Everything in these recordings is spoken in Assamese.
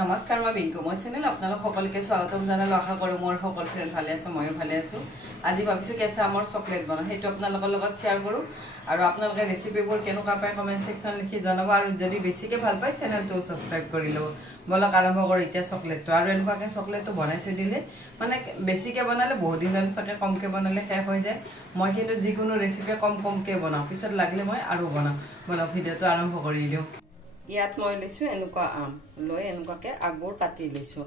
নমস্কাৰ মই বিংকু মই চেনেল আপোনালোক সকলোকে স্বাগতম জনালো আশা কৰো মোৰ সকলো ফ্ৰেণ্ড ভালে আছে ময়ো ভালে আছো আজি ভাবিছো কেঁচা আমৰ চকলেট বনাম সেইটো আপোনালোকৰ লগত শেয়াৰ কৰো আৰু আপোনালোকে ৰেচিপিবোৰ কেনেকুৱা পায় কমেন্ট সেকশন লিখি জনাব আৰু যদি বেছিকে ভাল পায় চেনেলটো সাবস্ক্ৰাইব কৰি লব বলক আৰম্ভ কৰো এতিয়া চকলেটটো আৰু এনেকুৱাকে চকলেটটো বনাই থৈ দিলে মানে বেছিকে বনালে বহুত দিন ধৰি থাকে কমকে বনালে শেষ হৈ যায় মই কিন্তু যিকোনো ৰেচিপি কমকে বনাও পিছত লাগিলে মই আৰু বনাম বলক ভিডিওটো আৰম্ভ কৰি দিও ইয়াত মই লৈছো এনেকুৱা আম লৈ এনেকুৱাকে আগবোৰ কাটি লৈছো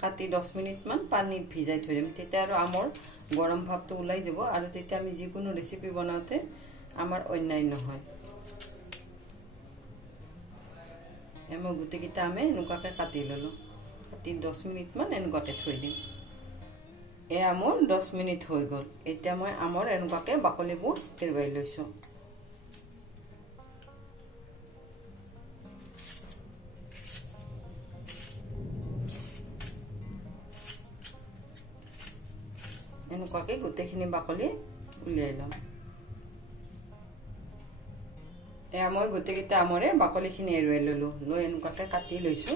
কাটি 10 মিনিট মান পানীত ভিজাই থৈ দিম তেতিয়া আৰু আমৰ গৰম ভাৱটো ওলাই যাব আৰু তেতিয়া আমি যিকোনো ৰেচিপি বনাওতে আমাৰ অন্যায় নহয় এমো গুটিকিটা আমি এনেকুৱাকে কাটি ললো কাটি 10 মিনিট মান এনেকুৱাকে থৈ দিম এ আমৰ 10 মিনিট হৈ গল এতিয়া মই আমৰ এনেকুৱাকে বাকলিবোৰ এৰুৱাই লৈছো এনেকুৱাকে গোটেইখিনি বাকলি উলিয়াই লম এয়া মই গোটেইকিটা আমৰে বাকলিখিনি এৰুৱাই ললো লৈ এনেকুৱাকে কাটি লৈছো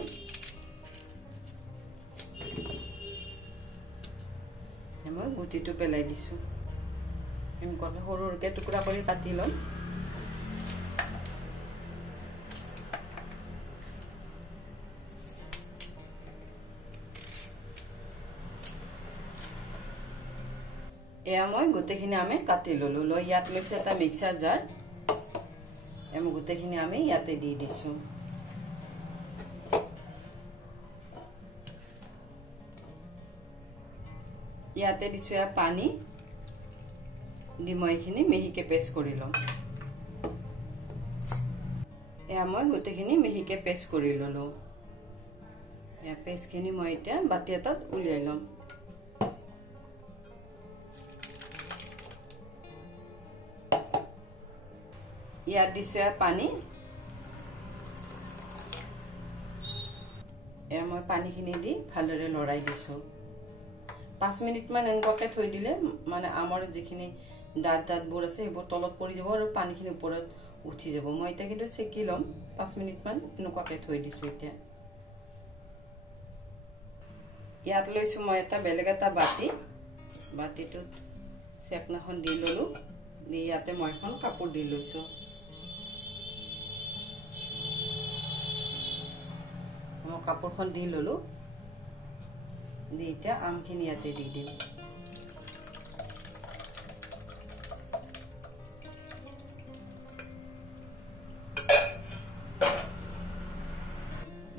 মই গুটিটো পেলাই দিছো এনেকুৱাকে সৰুকে টুকুৰা কৰি কাটি লম এয়া মই গোটেইখিনি আমি কাটি ললো লৈ ইয়াত লৈছো এটা মিক্সাৰ জার এম গোটেইখিনি আমি ইয়াতে দি দিছো ইয়াতে দিছো এ পানী দি মই এখিনি মিহিকে পেস্ট কৰি লম এয়া মই গোটেইখিনি মিহিকে পেস্ট কৰি ললো এয়া পেষ্টখিনি মই এটা বাটি এটাত উলিয়াই লম ইয়াত দিছো পানী এয়া মই পানীখিনি দি ভালদৰে লৰাই দিছো 5 মিনিট মান এনেকুৱাকে থৈ দিলে মানে আমৰ যিখিনি দাঁতবোৰ আছে সেইবোৰ তলত পৰি যাব আৰু পানীখিনি ওপৰত উঠি যাব মই এটা কিন্তু চেকি লম 5 মিনিট মান এনেকুৱাকে থৈ দিছো এতিয়া ইয়াত লৈছো মই এটা বেলেগ এটা বাটিটোত চেকনাখন দি ললো দি ইয়াতে মই এখন কাপোৰ দি লৈছো কাপোৰখন দি ললো দি এতিয়া আমখিনি ইয়াতে দি দিম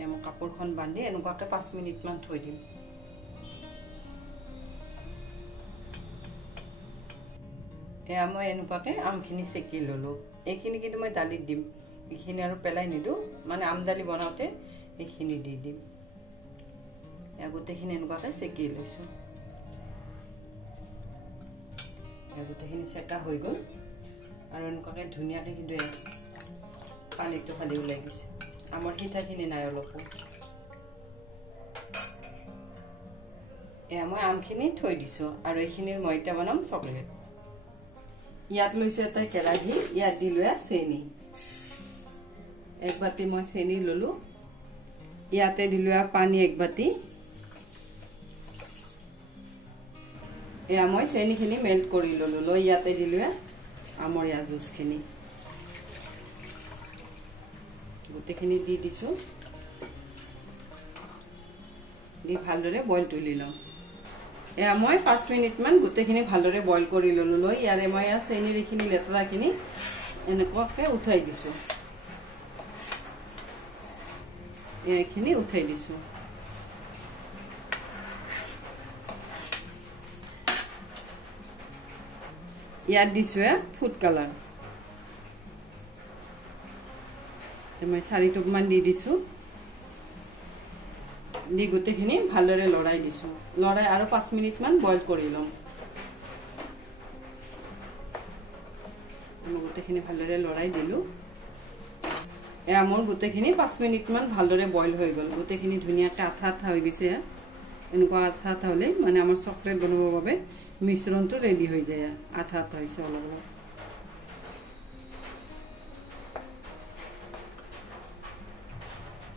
এম কাপোৰখন বান্ধি এনেকুৱাকে 5 মিনিট মান থৈ দিম এয়া মই এনেকুৱাকে আমখিনি চেকি ললো এইখিনি কিন্তু মই দালিত দিম এইখিনি আৰু পেলাই নিদু মানে আম দালি বনাওতে এইখিনি দি দিম গোটেইখিনি এনেকুৱাকে চেকি লৈছো গোটেইখিনি চেকা হৈ গল আৰু এনেকুৱাকে ধুনীয়াকে কিন্তু পানীটো খালি ওলাই গৈছে আমাৰ হিঠাখিনি নাই অলপো এয়া মই আমখিনি থৈ দিছো আৰু এইখিনিৰ মই এতিয়া বনাম চকলেট ইয়াত লৈছো এটা কেৰাহী ইয়াত দিলো চেনি এক বাটি মই চেনি ললো ইয়াতে দিলো পানী এক বাটি এয়া মই চেনিখিনি মেল্ট কৰি ললো লৈ ইয়াতে দিলো আমৰ জুচখিনি গোটেইখিনি দি দিছো দি ভালদৰে বইল তুলি লম এয়া মই 5 মিনিট মান গোটেইখিনি ভালদৰে বইল কৰি ললো লৈ ইয়াৰে মই চেনিৰ এইখিনি লেতৰাখিনি এনেকুৱাকে উঠাই দিছো এইখিনি উঠাই দিছো ইয়াত দিছো ফুড কালাৰ মই 4 টোপমান দি দিছো দি গোটেইখিনি ভালদৰে লৰাই দিছো লৰাই আৰু 5 মিনিট মান বইল কৰি লম মই গোটেইখিনি ভালদৰে লৰাই দিলো এ আমৰ গোটেইখিনি 5 মিনিট মান ভালদৰে বইল হৈ গল গোটেইখিনি ধুনীয়াকে আঠা আঠা হৈ গৈছে এনেকুৱা আঠা আঠা হলে মানে আমাৰ চকলেট বনাবৰ বাবে মিশ্ৰণটো ৰেডি হৈ যায় আঠা আঠা হৈছে অলপ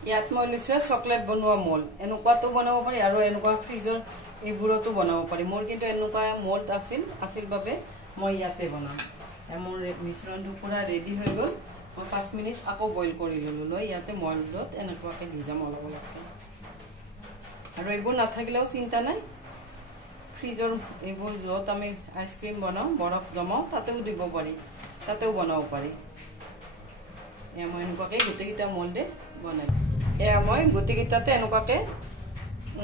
ইয়াত মই লৈছো চকলেট বনোৱা মোল্ড এনেকুৱাটো বনাব পাৰি আৰু এনেকুৱা ফ্ৰিজৰ এইবোৰতো বনাব পাৰি মোৰ কিন্তু এনেকুৱা মোল্ড আছিল বাবে মই ইয়াতে বনাম মোৰ মিশ্ৰণটো পুৰা ৰেডি হৈ গ'ল মই 5 মিনিট আকৌ বইল কৰি ললো লৈ ইয়াতে মোল্ডত এনেকুৱাকে দি যাম অলপ অলপকৈ আৰু এইবোৰ নাথাকিলেও চিন্তা নাই ফ্ৰিজৰ এইবোৰ য'ত আমি আইচক্ৰীম বনাওঁ বৰফ জমাওঁ তাতেও দিব পাৰি তাতেও বনাব পাৰি এয়া মই এনেকুৱাকৈ গোটেইকেইটা মোল্ডে বনাই এয়া মই গোটেইকেইটাতে এনেকুৱাকৈ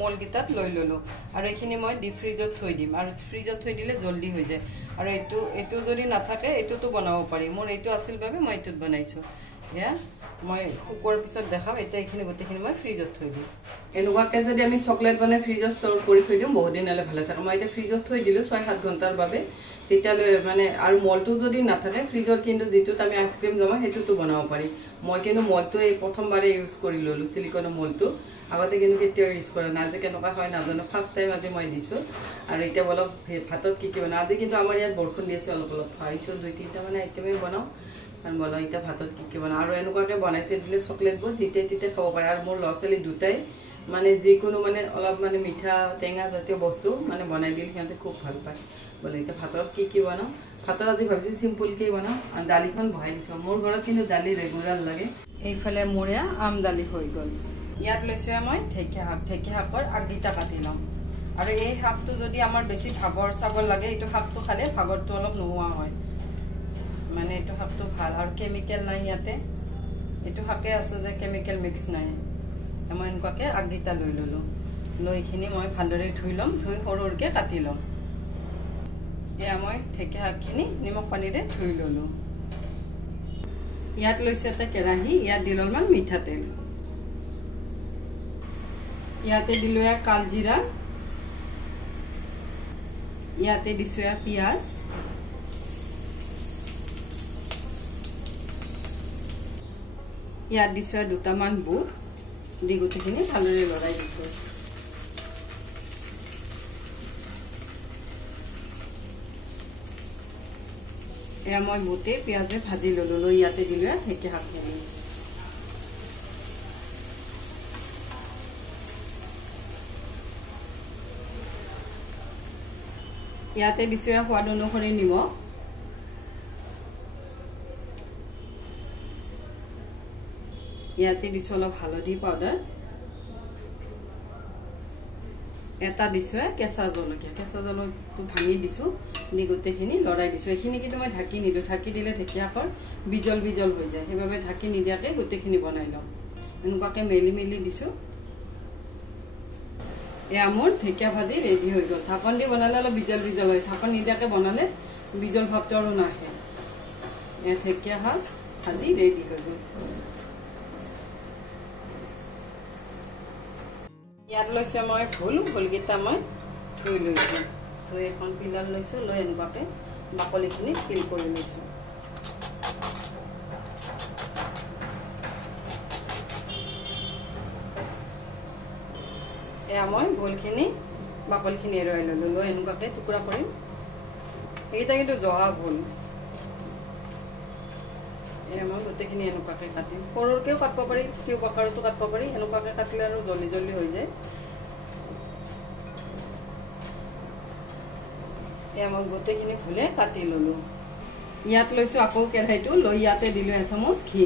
মোল্ডকেইটাত লৈ ললো আৰু এইখিনি মই ডিপ ফ্ৰিজত থৈ দিম আৰু ফ্ৰিজত থৈ দিলে জলদি হৈ যায় আৰু এইটো যদি নাথাকে এইটোতো বনাব পাৰি মোৰ এইটো আছিল বাবে মই এইটোত বনাইছোঁ এয়া মই শুকোৱাৰ পিছত দেখাম এতিয়া এইখিনি গোটেইখিনি মই ফ্ৰিজত থৈ দিম এনেকুৱাকৈ যদি আমি চকলেট বনাই ফ্ৰিজত ষ্ট'ৰ কৰি থৈ দিওঁ বহুত দিনলৈ ভালে থাকে মই এতিয়া ফ্ৰিজত থৈ দিলোঁ 6-7 ঘণ্টাৰ বাবে তেতিয়ালৈ মানে আৰু মলটো যদি নাথাকে ফ্ৰিজৰ কিন্তু যিটোত আমি আইচক্ৰীম জমা সেইটোতো বনাব পাৰি মই কিন্তু মলটো এই প্ৰথমবাৰে ইউজ কৰি ল'লোঁ চিলিকনৰ মলটো আগতে কিন্তু কেতিয়াও ইউজ কৰা নাই আজি কেনেকুৱা হয় নাজানো ফাৰ্ষ্ট টাইম আজি মই দিছোঁ আৰু এতিয়া অলপ ভাতত কি বনাওঁ আজি কিন্তু আমাৰ ইয়াত বৰষুণ দি আছে অলপ ভাবিছোঁ 2-3টা মানে আইটেমেই বনাওঁ আৰু বনাওঁ এতিয়া ভাতত কি বনাওঁ আৰু এনেকুৱাকৈ বনাই থৈ দিলে চকলেটবোৰ যেতিয়াই তেতিয়াই খাব পাৰে আৰু মোৰ ল'ৰা ছোৱালী দুটাই মানে যিকোনো মানে অলপ মানে মিঠা টেঙা জাতীয় বস্তু মানে বনাই দিলে সিহঁতে খুব ভাল পায় বলে এতিয়া ভাতত কি বনাওঁ ভাতত আজি ভাবিছোঁ চিম্পুলকৈ বনাওঁ আৰু দালিখন বহাই দিছোঁ মোৰ ঘৰত কিন্তু দালি ৰেগুলাৰ লাগে এইফালে মোৰ আম দালি হৈ গ'ল ইয়াত লৈছোঁ মই ঢেকীয়া শাকৰ আগকেইটা কাটি লওঁ আৰু এই শাকটো যদি আমাৰ বেছি ভাগৰ চাগৰ লাগে এইটো শাকটো খালে ভাগৰটো অলপ নোহোৱা হয় মানে এইটো শাকটো ভাল আৰু কেমিকেল নাই ইয়াতে এইটো শাকে আছে যে কেমিকেল মিক্স নাই মই এনেকুৱাকৈ আগকেইটা লৈ ল'লোঁ লৈ এইখিনি মই ভালদৰে ধুই ল'ম ধুই সৰুকৈ কাটি ল'ম এয়া মই ঢেকীয়া শাকখিনি নিমখ পানীৰে ধুই ল'লোঁ ইয়াত লৈছোঁ এটা কেৰাহী ইয়াত দিলোঁ অলপমান মিঠাতেল ইয়াতে দিলোঁ কালজিৰা ইয়াতে দিছোঁ পিঁয়াজ ইয়াত দিছোঁ দুটামান বুট দি গোটেইখিনি ভালদৰে লৰাই দিছোঁ এয়া মই বুটে পিঁয়াজে ভাজি ল'লোঁ লৈ ইয়াতে দিলোঁ ঢেকীয়া শাকখিনি ইয়াতে দিছোঁ সোৱাদ অনুসৰি নিমখ ইয়াতে দিছোঁ অলপ হালধি পাউডাৰ এটা দিছোঁ কেঁচা জলকীয়াটো ভাঙি দিছোঁ দি গোটেইখিনি লৰাই দিছোঁ এইখিনি কিন্তু মই ঢাকি নিদিওঁ ঢাকি দিলে ঢেকীয়া শাকৰ বিজল হৈ যায় সেইবাবে ঢাকি নিদিয়াকৈ গোটেইখিনি বনাই লওঁ এনেকুৱাকৈ মেলি দিছোঁ এয়া মোৰ ঢেকীয়া ভাজি ৰেডি হৈ গ'ল ঢাকন দি বনালে অলপ বিজল হয় ঢাকন নিদিয়াকৈ বনালে বিজল ভাৱটো আৰু নাহে এয়া ঢেকীয়া শাক ভাজি ৰেডি হৈ গ'ল ইয়াত লৈছোঁ মই ফুলকেইটা মই ধুই লৈছোঁ ধুই এখন পিলাৰ লৈছোঁ লৈ এনেকুৱাকৈ বাকলিখিনি পিল কৰি লৈছোঁ এয়া মই ভোলখিনি বাকলিখিনি এৰুৱাই ল'লোঁ লৈ এনেকুৱাকৈ টুকুৰা কৰিম এইকেইটা কিন্তু জহা ভোল এয়া মই গোটেইখিনি এনেকুৱাকৈ কাটিম সৰুকৈও কাটিব পাৰি কিউব আকাৰতো কাটিব পাৰি এনেকুৱাকৈ কাটিলে আৰু জল্দি হৈ যায় এয়া মই গোটেইখিনি ভোলে কাটি ল'লোঁ ইয়াত লৈছোঁ আকৌ কেৰাহীটো লৈ ইয়াতে দিলোঁ এচামুচ ঘি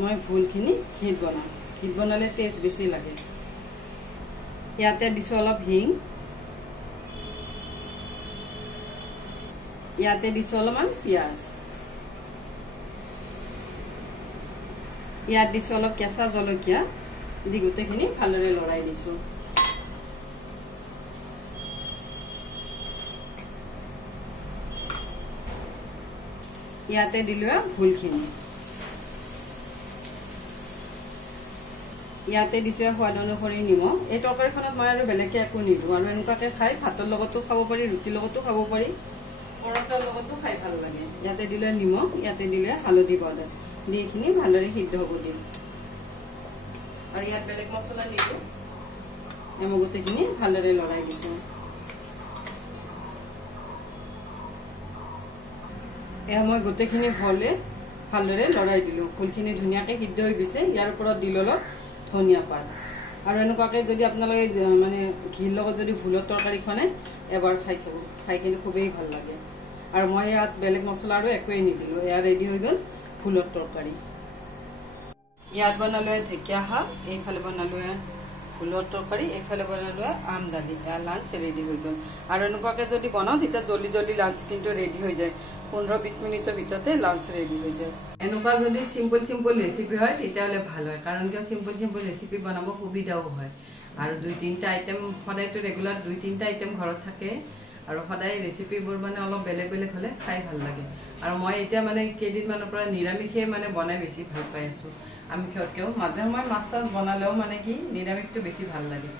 মই ভোলখিনি ঘিত বনাওঁ ঘিত বনালে টেষ্ট বেছি লাগে ইয়াতে দিছোঁ অলপ হিং ইয়াতে দিছোঁ অলপমান পিঁয়াজ ইয়াত দিছোঁ অলপ কেঁচা জলকীয়া দি গোটেইখিনি ভালদৰে লৰাই দিছোঁ ইয়াতে দিলোঁ ভোলখিনি ইয়াতে দিছোঁ সোৱাদ অনুসৰি নিমখ এই তৰকাৰীখনত মই আৰু বেলেগকৈ একো নিদিওঁ আৰু এনেকুৱাকৈ খাই ভাতৰ লগতো খাব পাৰি ৰুটিৰ লগতো খাব পাৰি পৰঠাৰ লগতো খাই ভাল লাগে ইয়াতে দিলোঁ নিমখ ইয়াতে দিলোঁ হালধি পাউডাৰ দি এইখিনি ভালদৰে সিদ্ধ হ'ব দিম আৰু ইয়াত বেলেগ মছলা নিদিওঁ মই গোটেইখিনি ভালদৰে লৰাই দিছোঁ এয়া মই গোটেইখিনি ভলে ভালদৰে লৰাই দিলোঁ। ফুলখিনি ধুনীয়াকৈ সিদ্ধ হৈ গৈছে। ইয়াৰ ওপৰত দি ল'লোঁ ধনিয়া পাত। আৰু এনেকুৱাকৈ যদি আপোনালোকে মানে ঘিৰ লগত যদি ভোলৰ তৰকাৰী খোৱা নাই এবাৰ খাই চাব, খাই কিনে খুবেই ভাল লাগে। আৰু মই ইয়াত বেলেগ মছলা আৰু একোৱেই নিদিলোঁ। এয়া ৰেডি হৈ গ'ল ভোলৰ তৰকাৰী। ইয়াত বনালোঁ ঢেকীয়া শাক, এইফালে বনালোঁ ভোলৰ তৰকাৰী, এইফালে বনালোঁ আম দালি। এয়া লাঞ্চ ৰেডি হৈ গ'ল। আৰু এনেকুৱাকৈ যদি বনাওঁ তেতিয়া জল্দি জল্দি লাঞ্চ কিন্তু ৰেডি হৈ যায়। 15-20 মিনিটৰ ভিতৰতে লাঞ্চ ৰেডি হৈ যায়। এনেকুৱা যদি চিম্পল ৰেচিপি হয় তেতিয়াহ'লে ভাল হয়, কাৰণ কিয় চিম্পল ৰেচিপি বনাব সুবিধাও হয়। আৰু 2-3টা আইটেম সদায়তো ৰেগুলাৰ 2-3টা আইটেম ঘৰত থাকে। আৰু সদায় ৰেচিপিবোৰ মানে অলপ বেলেগ বেলেগ হ'লে খাই ভাল লাগে। আৰু মই এতিয়া মানে কেইদিনমানৰ পৰা নিৰামিষে মানে বনাই বেছি ভাল পাই আছোঁ। আমিষতকৈও মাজে সময়ে মাছ চাছ বনালেও মানে কি নিৰামিষটো বেছি ভাল লাগে।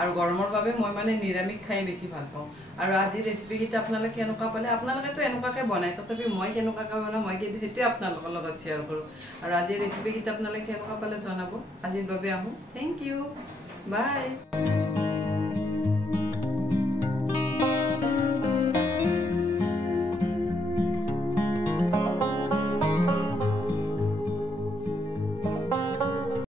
আৰু গৰমৰ বাবে মই মানে নিৰামিষ খাই বেছি ভাল পাওঁ। আৰু আজিৰ ৰেচিপিকেইটা আপোনালোকে কেনেকুৱা পালে, আপোনালোকেতো এনেকুৱাকৈ বনায়, তথাপি মই কেনেকুৱাকৈ বনাওঁ মই কিন্তু সেইটোৱে আপোনালোকৰ লগত শ্বেয়াৰ কৰোঁ। আৰু আজিৰ ৰেচিপিকেইটা আপোনালোকে কেনেকুৱা পালে জনাব। আজিৰ বাবে আহোঁ। থেংক ইউ, বাই।